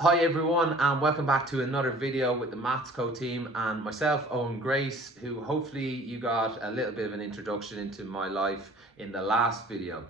Hi everyone, and welcome back to another video with the Maths Co team and myself, Eoghan Grace, who hopefully you got a little bit of an introduction into my life in the last video.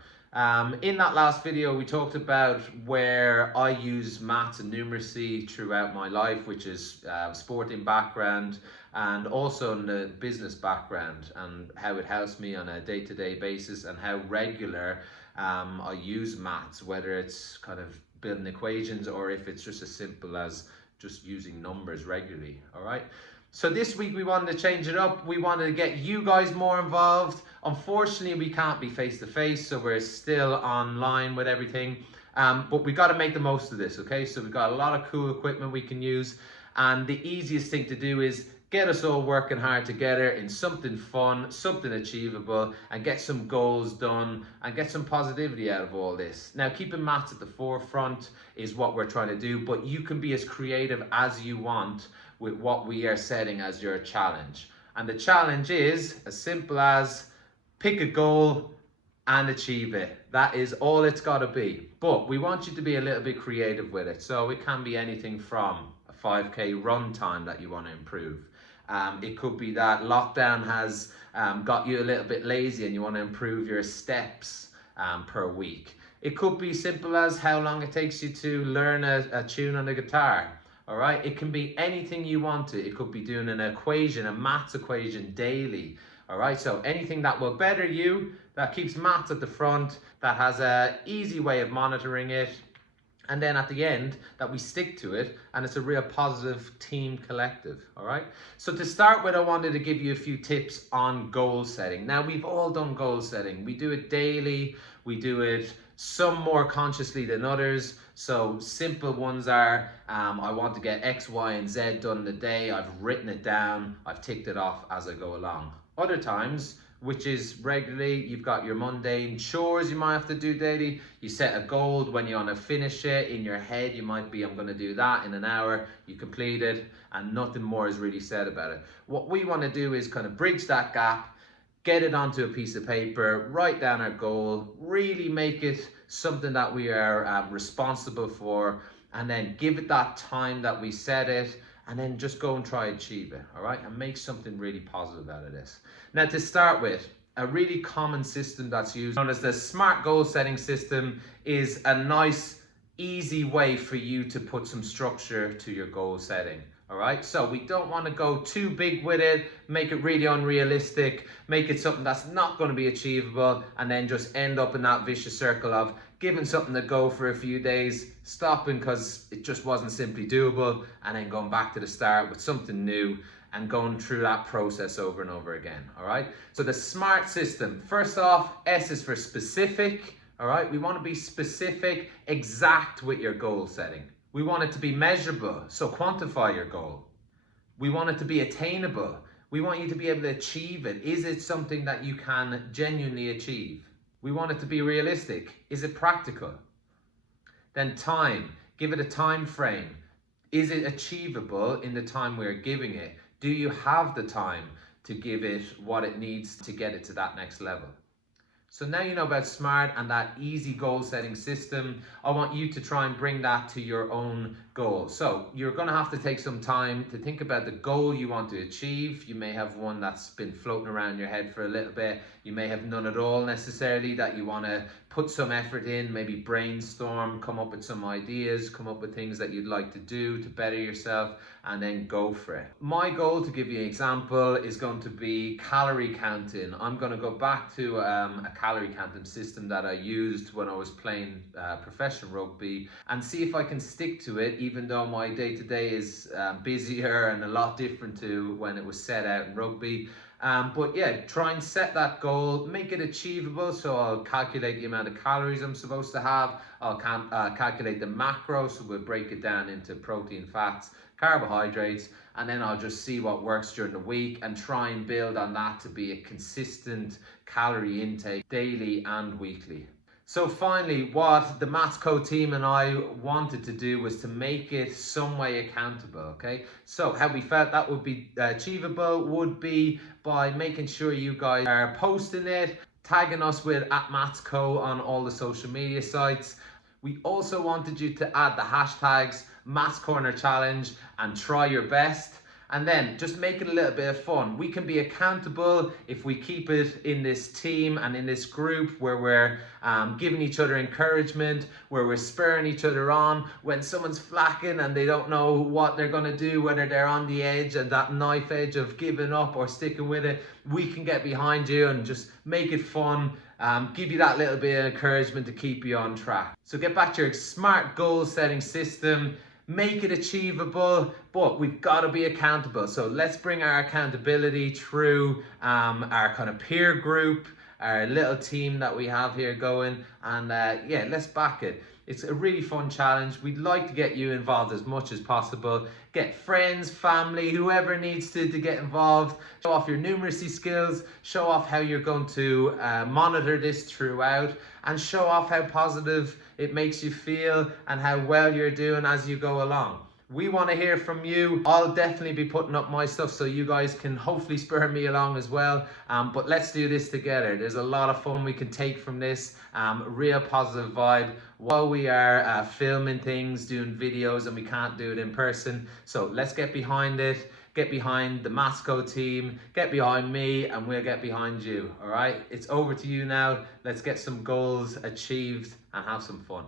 In that last video, we talked about where I use maths and numeracy throughout my life, which is sporting background and also in the business background, and how it helps me on a day-to-day basis and how regular I use maths, whether it's kind of building equations or if it's just as simple as just using numbers regularly. All right, so this week we wanted to change it up. We wanted to get you guys more involved. Unfortunately, we can't be face to face, so we're still online with everything, but we got to make the most of this. Okay, so we've got a lot of cool equipment we can use, and the easiest thing to do is get us all working hard together in something fun, something achievable, and get some goals done and get some positivity out of all this. Now, keeping maths at the forefront is what we're trying to do, but you can be as creative as you want with what we are setting as your challenge. And the challenge is as simple as pick a goal and achieve it. That is all it's got to be. But we want you to be a little bit creative with it. So it can be anything from a 5K run time that you want to improve. It could be that lockdown has got you a little bit lazy and you want to improve your steps per week. It could be simple as how long it takes you to learn a tune on the guitar. All right, it can be anything you want to. It could be doing an equation, a maths equation daily. All right, so anything that will better you, that keeps maths at the front, that has an easy way of monitoring it, and then at the end that we stick to it and it's a real positive team collective. All right, so to start with, I wanted to give you a few tips on goal setting. Now, we've all done goal setting. We do it daily, we do it some more consciously than others. So simple ones are I want to get X, Y, and Z done in the day. I've written it down, I've ticked it off as I go along. Other times, which is regularly, you've got your mundane chores you might have to do daily. You set a goal when you want to finish it. In your head, you might be, I'm going to do that in an hour. You complete it, and nothing more is really said about it. What we want to do is kind of bridge that gap, get it onto a piece of paper, write down our goal, really make it something that we are responsible for, and then give it that time that we set it, and then just go and try achieve it. All right, and make something really positive out of this. Now, to start with, a really common system that's used, known as the SMART goal setting system, is a nice, easy way for you to put some structure to your goal setting. All right, so we don't want to go too big with it, make it really unrealistic, make it something that's not going to be achievable, and then just end up in that vicious circle of giving something a go for a few days, stopping because it just wasn't simply doable, and then going back to the start with something new and going through that process over and over again. All right, so the SMART system, first off, S is for specific. All right, we want to be specific, exact with your goal setting. We want it to be measurable, so quantify your goal. We want it to be attainable. We want you to be able to achieve it. Is it something that you can genuinely achieve? We want it to be realistic. Is it practical? Then time, give it a time frame. Is it achievable in the time we're giving it? Do you have the time to give it what it needs to get it to that next level? So now you know about SMART and that easy goal setting system. I want you to try and bring that to your own goal. So you're going to have to take some time to think about the goal you want to achieve. You may have one that's been floating around your head for a little bit. You may have none at all necessarily that you want to put some effort in, maybe brainstorm, come up with some ideas, come up with things that you'd like to do to better yourself, and then go for it. My goal, to give you an example, is going to be calorie counting. I'm going to go back to a calorie counting system that I used when I was playing professional rugby and see if I can stick to it, even though my day-to-day is busier and a lot different to when it was set out in rugby. But yeah, try and set that goal, make it achievable. So I'll calculate the amount of calories I'm supposed to have. I'll calculate the macros, so we'll break it down into protein, fats, carbohydrates, and then I'll just see what works during the week and try and build on that to be a consistent calorie intake daily and weekly. So finally, what the Maths Co team and I wanted to do was to make it some way accountable, okay? So how we felt that would be achievable would be by making sure you guys are posting it, tagging us with @MathsCo on all the social media sites. We also wanted you to add the hashtags Maths Corner Challenge and try your best. And then just make it a little bit of fun. We can be accountable if we keep it in this team and in this group where we're giving each other encouragement, where we're spurring each other on. When someone's flacking and they don't know what they're gonna do, whether they're on the edge and that knife edge of giving up or sticking with it, we can get behind you and just make it fun. Give you that little bit of encouragement to keep you on track. So get back to your smart goal setting system. Make it achievable, but we've got to be accountable. So let's bring our accountability through our kind of peer group, our little team that we have here going, and yeah, let's back it. It's a really fun challenge. We'd like to get you involved as much as possible. Get friends, family, whoever needs to get involved. Show off your numeracy skills, show off how you're going to monitor this throughout, and show off how positive it makes you feel and how well you're doing as you go along. We want to hear from you. I'll definitely be putting up my stuff so you guys can hopefully spur me along as well. But let's do this together. There's a lot of fun we can take from this. Real positive vibe while we are filming things, doing videos, and we can't do it in person. So let's get behind it. Get behind the Masco team, get behind me, and we'll get behind you, all right? It's over to you now. Let's get some goals achieved and have some fun.